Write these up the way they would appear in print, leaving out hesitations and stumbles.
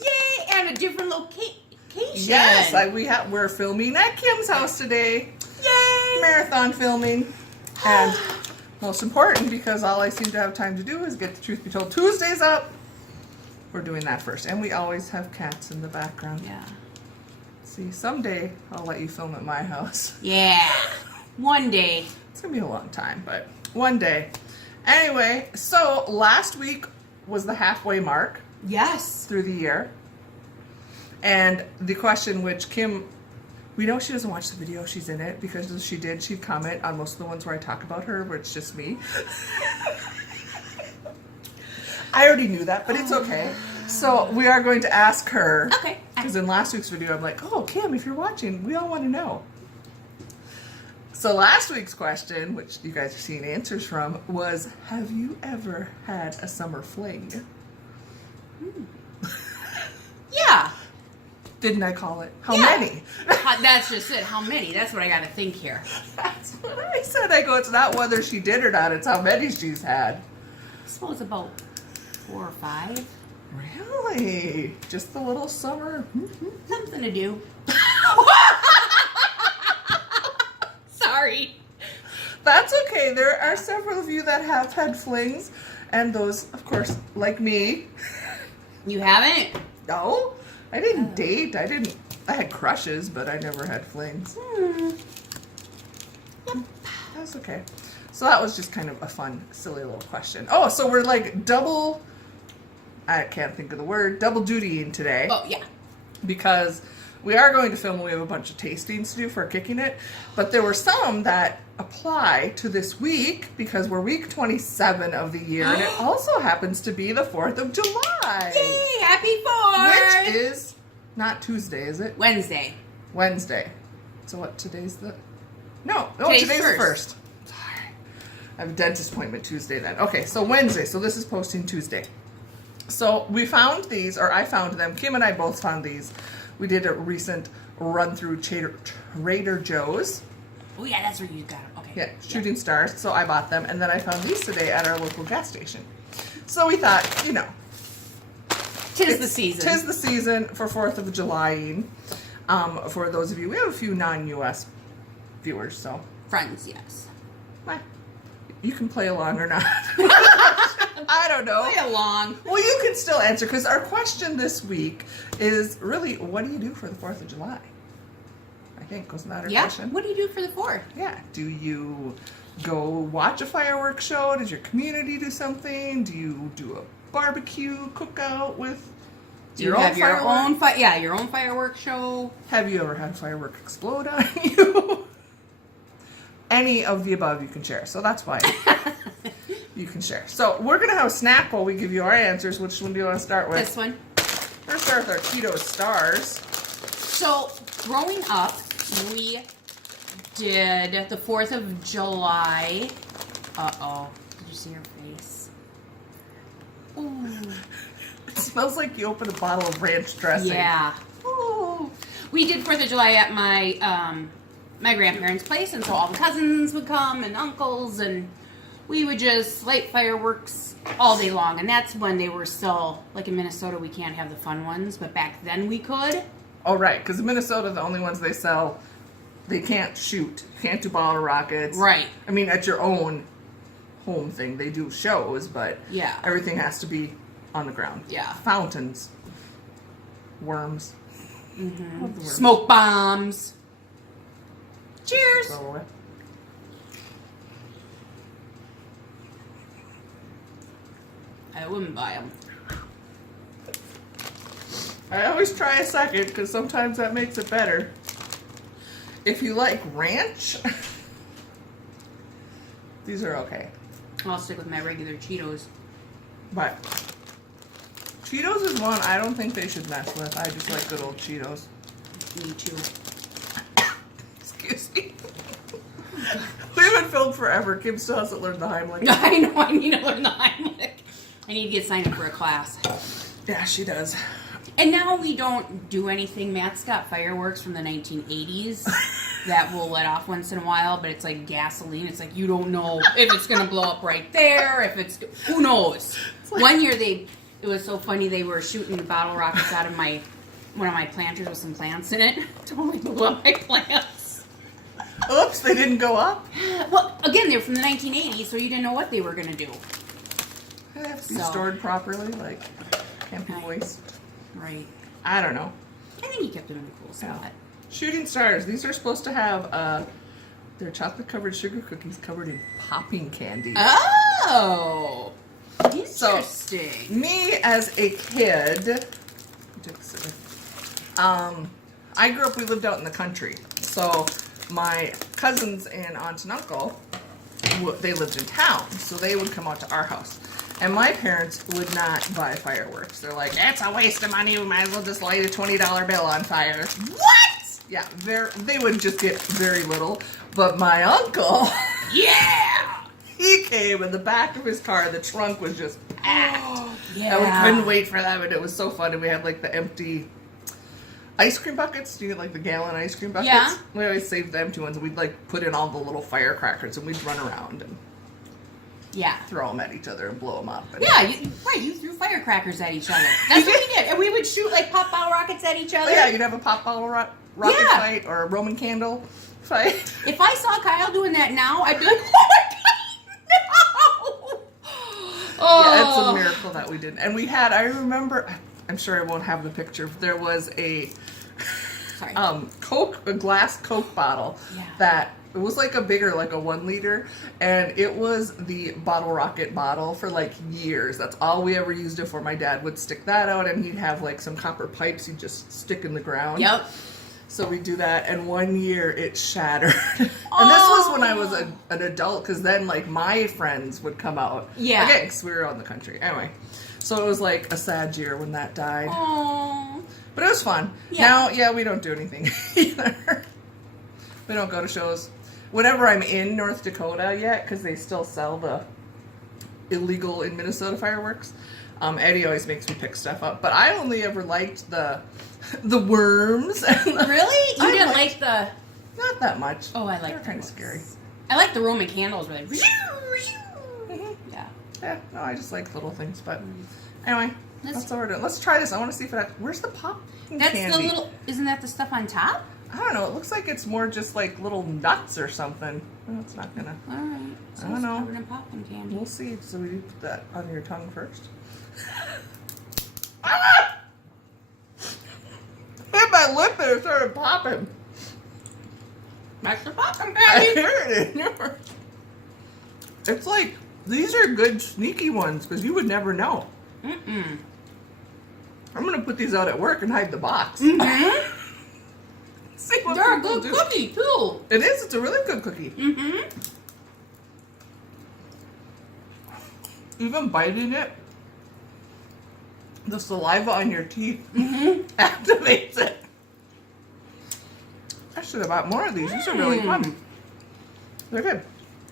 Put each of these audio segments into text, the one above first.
Yay! And a different location. Yes, we're filming at Kim's house today. Yay! Marathon filming. And most important, because all I seem to have time to do is get the Truth Be Told Tuesdays up. We're doing that first. And we always have cats in the background. Yeah. See, someday I'll let you film at my house. Yeah. One day. It's going to be a long time, but one day. Anyway, so last week was the halfway mark. Yes. Through the year. And the question which Kim, we know she doesn't watch the video, she's in it, because if she did, she'd comment on most of the ones where I talk about her, where it's just me. I already knew that, but it's okay. So we are going to ask her. Okay. Because in last week's video, I'm like, oh, Kim, if you're watching, we all want to know. So last week's question, which you guys are seeing answers from, was, have you ever had a summer fling? Yeah. Didn't I call it? How many? That's just it. How many? That's what I got to think here. That's what I said. I go, it's not whether she did or not, it's how many she's had. I suppose about 4 or 5. Really? Just the little summer? Something to do. Sorry. That's okay. There are several of you that have had flings, and those, of course, like me. You haven't? No, I didn't date. I had crushes, but I never had flings. Yep. That's okay. So that was just kind of a fun, silly little question. Oh, so we're like double, I can't think of the word, double dutying today. Oh, yeah. Because we are going to film, we have a bunch of tastings to do for Kicking It, but there were some that apply to this week because we're week 27 of the year, and it also happens to be the 4th of July. Yay! Happy 4th! Which is not Tuesday, is it? Wednesday. Wednesday. So what, today's the... No, Today's the first. first. Sorry. I have a dentist appointment Tuesday then. Okay, so Wednesday, so this is posting Tuesday. So we found these, or I found them, Kim and I both found these. We did a recent run through Trader Joe's. Oh, yeah, that's where you got them. Okay. Yeah, Shooting Stars. So I bought them, and then I found these today at our local gas station. So we thought, you know. Tis the season. Tis the season for 4th of July. For those of you, we have a few non-U.S. viewers, so. Friends, yes. You can play along or not. I don't know. Play along. Well, you can still answer, because our question this week is really, what do you do for the 4th of July? I think, wasn't that our question? What do you do for the 4th? Yeah. Do you go watch a fireworks show? Does your community do something? Do you do a barbecue cookout with your own fireworks show? Have you ever had a firework explode on you? Any of the above you can share. So that's why you can share. So we're going to have a snack while we give you our answers. Which one do you want to start with? This one. We're going to start with our Cheetos Stars. So, growing up, we did the 4th of July. Uh-oh. Did you see her face? Ooh. It smells like you opened a bottle of ranch dressing. Yeah. Ooh. We did 4th of July at my my grandparents' place, and so all the cousins would come and uncles, and we would just light fireworks all day long. And that's when they were still, like in Minnesota, we can't have the fun ones, but back then we could. Oh, right, because in Minnesota, the only ones they sell, they can't shoot. You can't do bottle rockets. Right. I mean, at your own home thing, they do shows, but yeah, everything has to be on the ground. Yeah. Fountains. Worms. Mm-hmm. Smoke bombs. Cheers! I wouldn't buy them. I always try a second, because sometimes that makes it better. If you like ranch, these are okay. I'll stick with my regular Cheetos. But Cheetos is one I don't think they should mess with. I just like good old Cheetos. Me too. Excuse me. We haven't filmed forever. Kim still hasn't learned the Heimlich. I know, I need to learn the Heimlich. I need to get signed up for a class. Yeah, she does. And now we don't do anything. Matt's got fireworks from the 1980s that we'll let off once in a while, but it's like gasoline. It's like you don't know if it's going to blow up right there, if it's... Who knows? Like, one year they It was so funny. They were shooting bottle rockets out of one of my planters with some plants in it. Totally blew up my plants. Oops, they didn't go up? Well, again, they were from the 1980s, so you didn't know what they were going to do. They have to be stored properly, like, can't be moist. Right. I don't know. I think he kept them in a cool spot. Yeah. Shooting stars. These are supposed to have, they're chocolate-covered sugar cookies covered in popping candy. Oh! Interesting. So, me as a kid, I grew up, we lived out in the country. So, my cousins and aunt and uncle, they lived in town. So, they would come out to our house. And my parents would not buy fireworks. They're like, it's a waste of money. We might as well just light a $20 bill on fire. What? Yeah, they would just get very little. But my uncle, yeah! He came in the back of his car. The trunk was just packed. Yeah. And we couldn't wait for them. And it was so fun. And we had like the empty ice cream buckets. Do you get like the gallon ice cream buckets? Yeah. We always saved the empty ones. And we'd like put in all the little firecrackers. And we'd run around and throw them at each other and blow them up. And Yeah, you threw firecrackers at each other. That's what we did. And we would shoot like pop bottle rockets at each other. Yeah, you'd have a pop bottle rocket fight or a Roman candle fight. If I saw Kyle doing that now, I'd be like, oh my God! No! Oh. Yeah, it's a miracle that we didn't. And we had, I remember, I'm sure I won't have the picture, but there was a Coke, a glass Coke bottle that, it was like a bigger, like a 1 liter, and it was the bottle rocket bottle for like years. That's all we ever used it for. My dad would stick that out, and he'd have like some copper pipes he'd just stick in the ground. Yep. So we do that, and 1 year it shattered. And this was when I was an adult, because then like my friends would come out. Yeah. Again, because we were out in the country. Anyway, so it was like a sad year when that died. Aww. But it was fun. Yeah. Now, we don't do anything either. We don't go to shows. Whenever I'm in North Dakota yet, because they still sell the illegal in Minnesota fireworks, Eddie always makes me pick stuff up. But I only ever liked the worms. Really? You didn't like the... Not that much. Oh, I like They're kind of scary. I like the Roman candles where they... Mm-hmm. Yeah. Yeah, no, I just like little things. But anyway, that's what we're doing. Let's try this. I want to see if it... Where's the pop That's candy? the little... Isn't that the stuff on top? I don't know. It looks like it's more just like little nuts or something. No, it's not gonna. All right. So I don't know. Covered in popping candy. We'll see. So we put that on your tongue first. Ah! Hit my lip and it started popping. That's the popping I candy. hear it in yours. It's like these are good sneaky ones because you would never know. Mm-mm. I'm gonna put these out at work and hide the box. Mm-hmm. See what They're a people good do. cookie, too. It is. It's a really good cookie. Mm-hmm. Even biting it, the saliva on your teeth activates it. I should have bought more of these. These are really fun. They're good.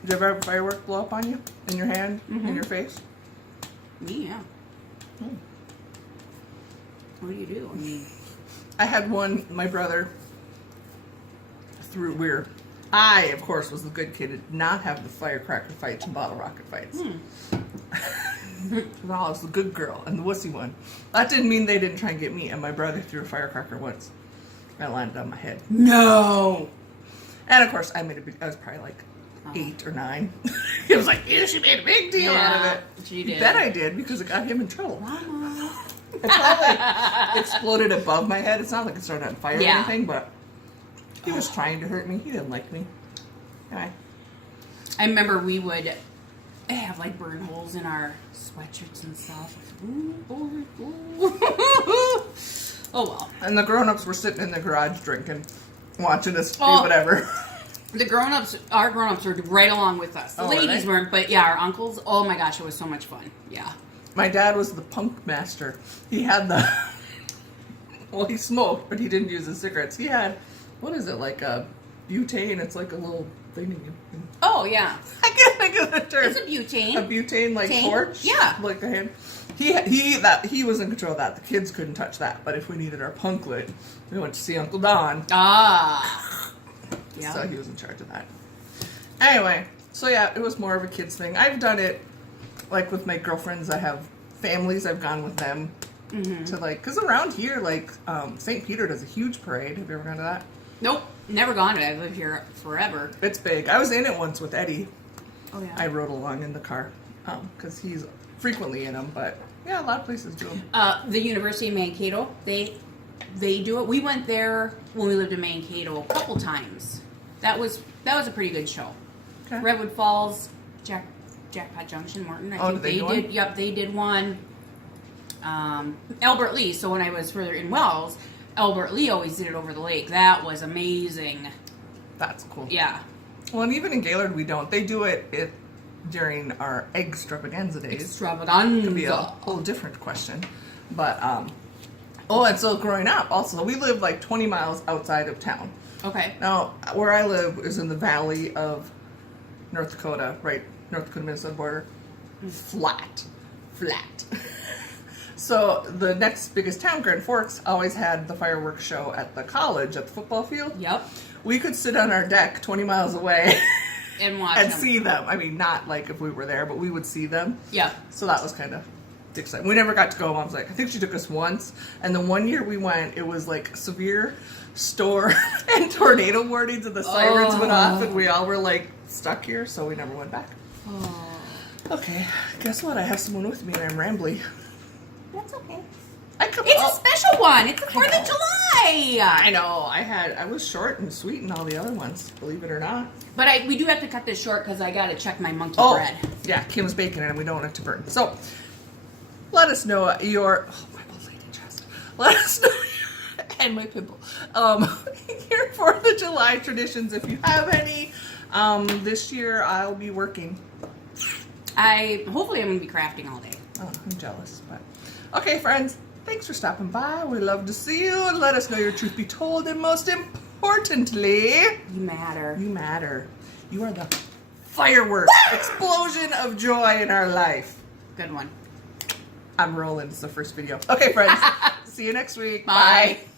Did you ever have a firework blow up on you? In your hand? In your face? Yeah. What do you do? I mean... I had one, my brother, I, of course, was the good kid, did not have the firecracker fights and bottle rocket fights. I was the good girl and the wussy one. That didn't mean they didn't try and get me, and my brother threw a firecracker once. I landed on my head. No! And of course, I was probably like 8 or 9. He was like, she made a big deal out of it. She did. Bet I did, because it got him in trouble. Mama. It probably exploded above my head. It's not like it started on fire or anything, but he was trying to hurt me. He didn't like me. Anyway. I remember we would have like burn holes in our sweatshirts and stuff. Oh well. And the grown-ups were sitting in the garage drinking, watching us do whatever. Our grown-ups were right along with us. The ladies were they? weren't, but yeah, our uncles. Oh my gosh, it was so much fun. Yeah. My dad was the punk master. He had the... Well, he smoked, but he didn't use the cigarettes. He had, what is it, like a butane? It's like a little thing. Oh yeah. I can't think of the term. It's a butane. A butane, like, torch? Yeah. Like a hand. He was in control of that. The kids couldn't touch that. But if we needed our punk lit, we went to see Uncle Don. Ah. Yeah. So he was in charge of that. Anyway, so yeah, it was more of a kids thing. I've done it, like, with my girlfriends that have families, I've gone with them to like, because around here, like St. Peter does a huge parade. Have you ever gone to that? Nope, never gone to it. I've lived here forever. It's big. I was in it once with Eddie. Oh yeah. I rode along in the car because he's frequently in them, but yeah, a lot of places do them. The University of Mankato, they do it. We went there when we lived in Mankato a couple times. That was a pretty good show. Okay. Redwood Falls, Jackpot Junction, Morton. I think did they do one? Yep, they did one. Albert Lee. So when I was further in Wells, Albert Lee always did it over the lake. That was amazing. That's cool. Yeah. Well, and even in Gaylord, we don't. They do it during our extravaganza days. Extravaganza. Could be a whole different question. But, and so growing up, also, we lived like 20 miles outside of town. Okay. Now, where I live is in the valley of North Dakota, right? North Dakota-Minnesota border. Flat. So the next biggest town, Grand Forks, always had the fireworks show at the college, at the football field. Yep. We could sit on our deck 20 miles away And watch and them. see them. I mean, not like if we were there, but we would see them. Yep. So that was kind of exciting. We never got to go. Mom's like, I think she took us once. And the one year we went, it was like severe storm and tornado warnings, and the sirens went off, and we all were like stuck here, so we never went back. Oh. Okay, guess what? I have someone with me, and I'm rambly. That's okay. It's It's a special one. It's the 4th of July. I know. I was short and sweet in all the other ones, believe it or not. But we do have to cut this short because I got to check my monkey bread. Yeah, Kim's baking it, and we don't want it to burn. So, let us know my old lady chest. Let us know and my pimple. Your 4th of July traditions, if you have any. This year, I'll be working. Hopefully I'm going to be crafting all day. Oh, I'm jealous, but okay, friends. Thanks for stopping by. We love to see you, and let us know your truth be told, and most importantly, You matter. you matter. You are the fireworks explosion of joy in our life. Good one. I'm rolling. It's the first video. Okay, friends. See you next week. Bye. Bye.